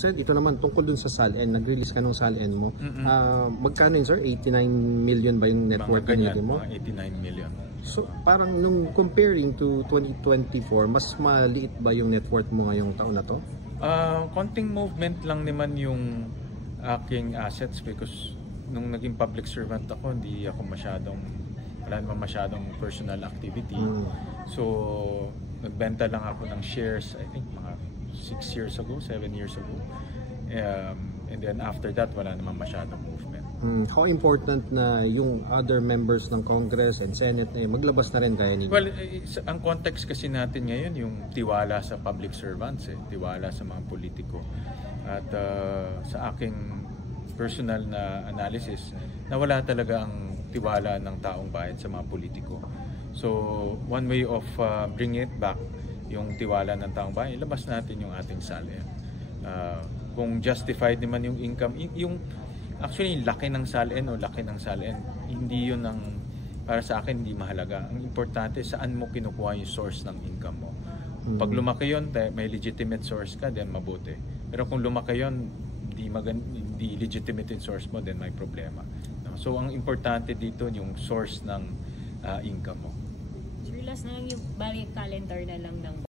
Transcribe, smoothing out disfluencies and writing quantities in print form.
Sir, ito naman tungkol dun sa SALN, nag-release ka ng SALN mo. Magkano yun, sir? 89 million ba yung net worth mo? Mga 89 million. So parang nung comparing to 2024, mas maliit ba yung net worth mo ngayong taon na to? Konting movement lang naman yung aking assets because nung naging public servant ako, wala naman masyadong personal activity. So nagbenta lang ako ng shares, I think mga 6 years ago, 7 years ago. And then after that, wala naman masyadong movement. How important na yung other members ng Congress and Senate maglabas na rin gaya ninyo? Well, ang context kasi natin ngayon, yung tiwala sa public servants, tiwala sa mga politiko. At sa aking personal na analysis, nawala talaga ang tiwala ng taong bayan sa mga politiko. So, one way of bringing it back, yung tiwala ng taong bayan, ilabas natin yung ating SALN. Kung justified naman yung income, actually, laki ng SALN o laki ng SALN, hindi yun para sa akin, hindi mahalaga. Ang importante, saan mo kinukuha yung source ng income mo. Pag lumaki yun, may legitimate source ka, then mabuti. Pero kung lumaki yun, hindi legitimate yung source mo, then may problema. So, ang importante dito, yung source ng income mo. Sir, last na lang yung bali calendar na lang ng